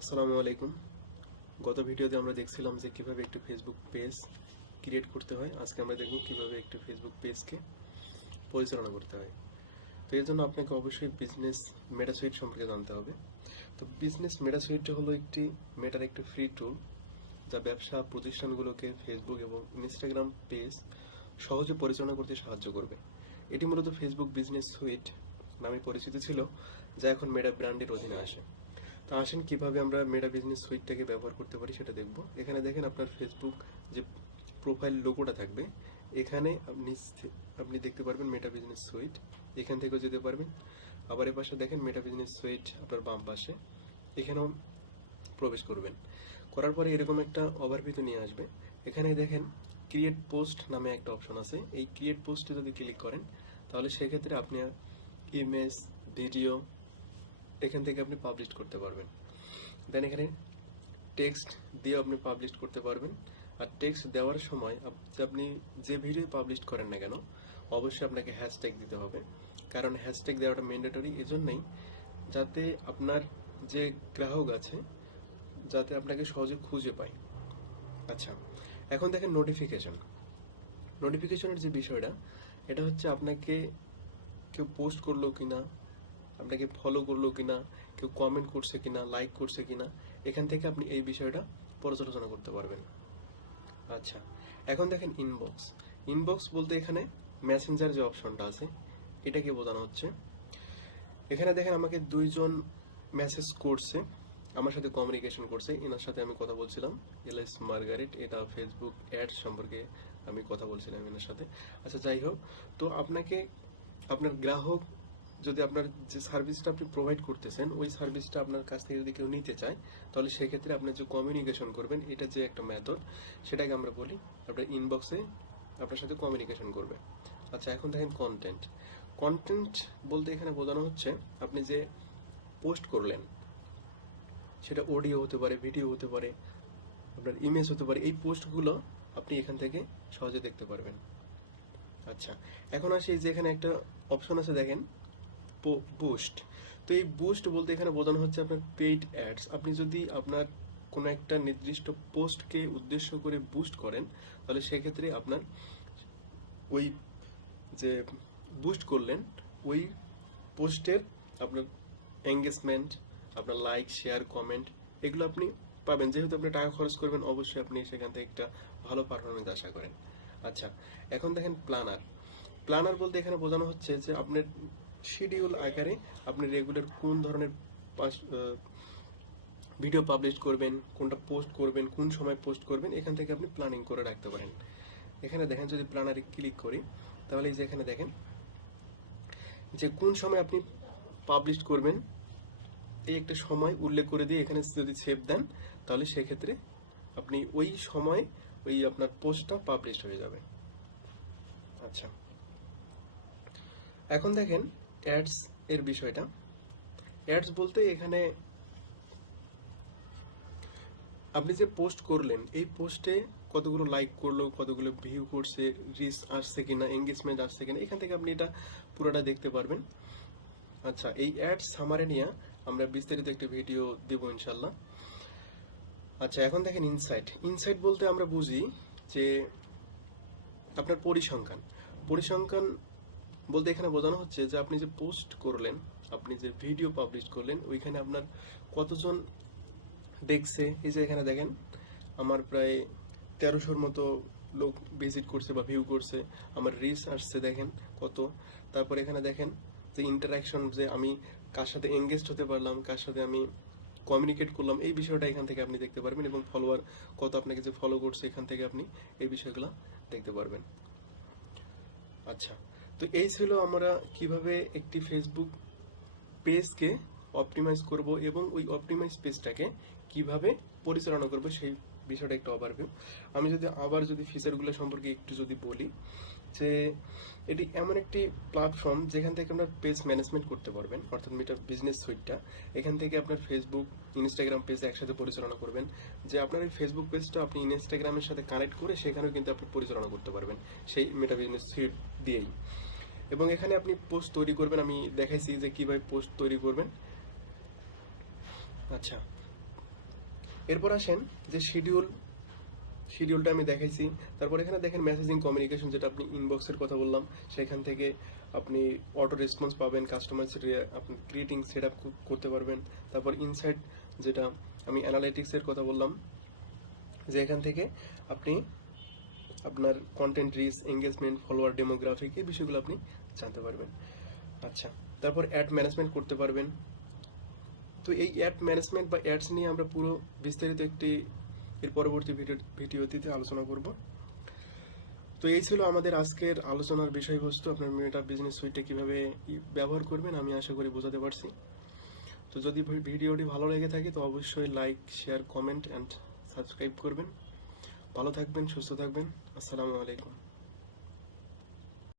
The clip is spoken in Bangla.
আসসালামু আলাইকুম। গত ভিডিওতে আমরা দেখছিলাম যে কিভাবে একটি ফেসবুক পেজ ক্রিয়েট করতে হয়। আজকে আমরা দেখব কিভাবে একটি ফেসবুক পেজকে পরিচালনা করতে হয়। তো এর জন্য আপনাকে অবশ্যই বিজনেস মেটা সুইট সম্পর্কে জানতে হবে। তো বিজনেস মেটা সুইটটা হলো মেটার একটি ফ্রি টুল, যা ব্যবসা প্রতিষ্ঠানগুলোকে ফেসবুক এবং ইনস্টাগ্রাম পেজ সহজে পরিচালনা করতে সাহায্য করবে। এটি মূলত ফেসবুক বিজনেস সুইট নামে পরিচিত ছিল, যা এখন মেটা ব্র্যান্ডের অধীনে আসে। তো আসেন কিভাবে আমরা মেটা বিজনেস সুইটটাকে ব্যবহার করতে পারি সেটা দেখব। এখানে দেখেন আপনার ফেসবুক যে প্রোফাইল লোগোটা থাকবে, এখানে আপনি দেখতে পারবেন মেটা বিজনেস সুইট, এখান থেকেও যেতে পারবেন। আবার এ পাশে দেখেন মেটা বিজনেস সুইট আপনার বাম পাশে, এখানেও প্রবেশ করবেন। করার পরে এরকম একটা ওভারভিউ নিয়ে আসবে। এখানে দেখেন ক্রিয়েট পোস্ট নামে একটা অপশন আছে। এই ক্রিয়েট পোস্টে যদি ক্লিক করেন তাহলে সেক্ষেত্রে আপনি ইমেজ, ভিডিও এখান থেকে আপনি পাবলিশ করতে পারবেন। দেন এখানে টেক্সট দিয়ে আপনি পাবলিশ করতে পারবেন। আর টেক্সট দেওয়ার সময় আপনি যে ভিডিও পাবলিশ করেন না কেন, অবশ্যই আপনাকে হ্যাশট্যাগ দিতে হবে। কারণ হ্যাশট্যাগ দেওয়াটা ম্যান্ডেটরি, এজন্যই যাতে আপনার যে গ্রাহক আছে যাতে আপনাকে সহজে খুঁজে পায়। আচ্ছা, এখন দেখেন নোটিফিকেশনের যে বিষয়টা, এটা হচ্ছে আপনাকে কেউ পোস্ট করলো কিনা, আপনাকে ফলো করলো কিনা, কেউ কমেন্ট করছে কিনা, লাইক করছে কিনা, এখান থেকে আপনি এই বিষয়টা পর্যালোচনা করতে পারবেন। আচ্ছা, এখন দেখেন ইনবক্স বলতে এখানে মেসেঞ্জার যে অপশনটা আছে এটাকে বোঝানো হচ্ছে। এখানে দেখেন আমাকে দুইজন মেসেজ করছে, আমার সাথে কমিউনিকেশন করছে, এনার সাথে আমি কথা বলছিলাম, এলএস মার্গারেট, এটা ফেসবুক অ্যাড সম্পর্কে আমি কথা বলছিলাম এনার সাথে। আচ্ছা, যাই হোক, তো আপনাকে আপনার গ্রাহক যদি আপনার যে সার্ভিসটা আপনি প্রোভাইড করতেছেন ওই সার্ভিসটা আপনার কাছ থেকে যদি কেউ নিতে চায়, তাহলে সেক্ষেত্রে আপনার যে কমিউনিকেশন করবেন, এটা যে একটা মেথড, সেটাকে আমরা বলি আপনার ইনবক্সে আপনার সাথে কমিউনিকেশন করবে। আচ্ছা, এখন দেখেন কন্টেন্ট বলতে এখানে বোঝানো হচ্ছে আপনি যে পোস্ট করলেন, সেটা অডিও হতে পারে, ভিডিও হতে পারে, আপনার ইমেজ হতে পারে, এই পোস্টগুলো আপনি এখান থেকে সহজে দেখতে পারবেন। আচ্ছা, এখন আসি যে এখানে একটা অপশন আছে দেখেন বুস্ট। তো এই বুস্ট বলতে এখানে বোঝানো হচ্ছে আপনার পেইড অ্যাডস। আপনি যদি আপনার কোনো একটা নির্দিষ্ট পোস্টকে উদ্দেশ্য করে বুস্ট করেন, তাহলে সেক্ষেত্রে আপনার ওই যে বুস্ট করলেন ওই পোস্টের আপনার এঙ্গেজমেন্ট, আপনার লাইক, শেয়ার, কমেন্ট এগুলো আপনি পাবেন। যেহেতু আপনি টাকা খরচ করবেন, অবশ্যই আপনি সেখান থেকে একটা ভালো পারফরমেন্স আশা করেন। আচ্ছা, এখন দেখেন প্ল্যানার বলতে এখানে বোঝানো হচ্ছে যে আপনার শিডিউল আকারে আপনি রেগুলার কোন ধরনের ভিডিও পাবলিশ করবেন, কোনটা পোস্ট করবেন, কোন সময় পোস্ট করবেন, এখান থেকে আপনি প্ল্যানিং করে রাখতে পারেন। এখানে দেখেন যদি প্ল্যানারে ক্লিক করি তাহলে এই যে এখানে দেখেন যে কোন সময় আপনি পাবলিশ করবেন, এই একটা সময় উল্লেখ করে দিয়ে এখানে যদি সেভ দেন তাহলে সেক্ষেত্রে আপনি ওই সময় ওই আপনার পোস্টটা পাবলিশ হয়ে যাবে। আচ্ছা, এখন দেখেন অ্যাডস এর বিষয়টা। অ্যাডস বলতে এখানে আপনি যে পোস্ট করলেন এই পোস্টে কতগুলো লাইক করলো, কতগুলো ভিউ করছে, রিচ আসছে কিনা, এঙ্গেজমেন্ট আসছে কিনা, এখান থেকে আপনি এটা পুরোটা দেখতে পারবেন। আচ্ছা, এই অ্যাডস সামারে নিয়ে আমরা বিস্তারিত একটা ভিডিও দেবো ইনশাল্লাহ। আচ্ছা, এখন দেখেন ইনসাইট বলতে আমরা বুঝি যে আপনার পরিসংখ্যান বলতে এখানে বোঝানো হচ্ছে যে আপনি যে পোস্ট করলেন, আপনি যে ভিডিও পাবলিশ করলেন, ওইখানে আপনার কতজন দেখছে। এই যে এখানে দেখেন আমার প্রায় 1300-র মতো লোক ভিজিট করছে বা ভিউ করছে, আমার রিচ আসছে দেখেন কত। তারপর এখানে দেখেন যে ইন্টারাকশন, যে আমি কার সাথে এঙ্গেজড হতে পারলাম, কার সাথে আমি কমিউনিকেট করলাম, এই বিষয়টা এখান থেকে আপনি দেখতে পারবেন। এবং ফলোয়ার কত আপনাকে যে ফলো করছে, এখান থেকে আপনি এই বিষয়গুলো দেখতে পারবেন। আচ্ছা, তো এই ছিল আমরা কিভাবে একটি ফেসবুক পেজকে অপটিমাইজ করব এবং ওই অপটিমাইজ পেজটাকে কিভাবে পরিচালনা করব সেই বিষয়টা একটা ওভারভিউ। আমি যদি ফিচারগুলো সম্পর্কে একটু যদি বলি, যে এটি এমন একটি প্ল্যাটফর্ম যেখান থেকে আপনার পেজ ম্যানেজমেন্ট করতে পারবেন, অর্থাৎ মেটা বিজনেস সুইটটা। এখান থেকে আপনার ফেসবুক, ইনস্টাগ্রাম পেজ একসাথে পরিচালনা করবেন। যে আপনার এই ফেসবুক পেজটা আপনি ইনস্টাগ্রামের সাথে কানেক্ট করে সেখানেও কিন্তু আপনি পরিচালনা করতে পারবেন সেই মেটা বিজনেস সুইট দিয়েই। এবং এখানে আপনি পোস্ট তৈরি করবেন, আমি দেখাইছি যে কিভাবে পোস্ট তৈরি করবেন। আচ্ছা, এরপর আসেন যে শিডিউলটা আমি দেখাইছি। তারপর এখানে দেখেন মেসেজিং কমিউনিকেশন, যেটা আপনি ইনবক্সের কথা বললাম, সেখান থেকে আপনি অটো রেসপন্স পাবেন, কাস্টমাইজ আপনি ক্রিয়েটিং সেট আপ করতে পারবেন। তারপর ইনসাইট, যেটা আমি অ্যানালাইটিক্সের কথা বললাম, যে এখান থেকে আপনি আপনার content rich, engagement, follower demographic, এই বিষয়গুলো আপনি জানতে পারবেন। আচ্ছা, তারপর অ্যাড ম্যানেজমেন্ট করতে পারবেন। তো এই অ্যাড ম্যানেজমেন্ট বা অ্যাডস নিয়ে আমরা পুরো বিস্তারিত একটি এর পরবর্তী ভিডিওটিতে আলোচনা করব। তো এই ছিল আমাদের আজকের আলোচনার বিষয়বস্তু। আপনার মেটা বিজনেস সুইটে কীভাবে ব্যবহার করবেন আমি আশা করি বোঝাতে পারছি। তো যদি ভিডিওটি ভালো লেগে থাকে তো অবশ্যই like, share, comment and subscribe করবেন। ভালো থাকবেন, সুস্থ থাকবেন। আসসালামু আলাইকুম।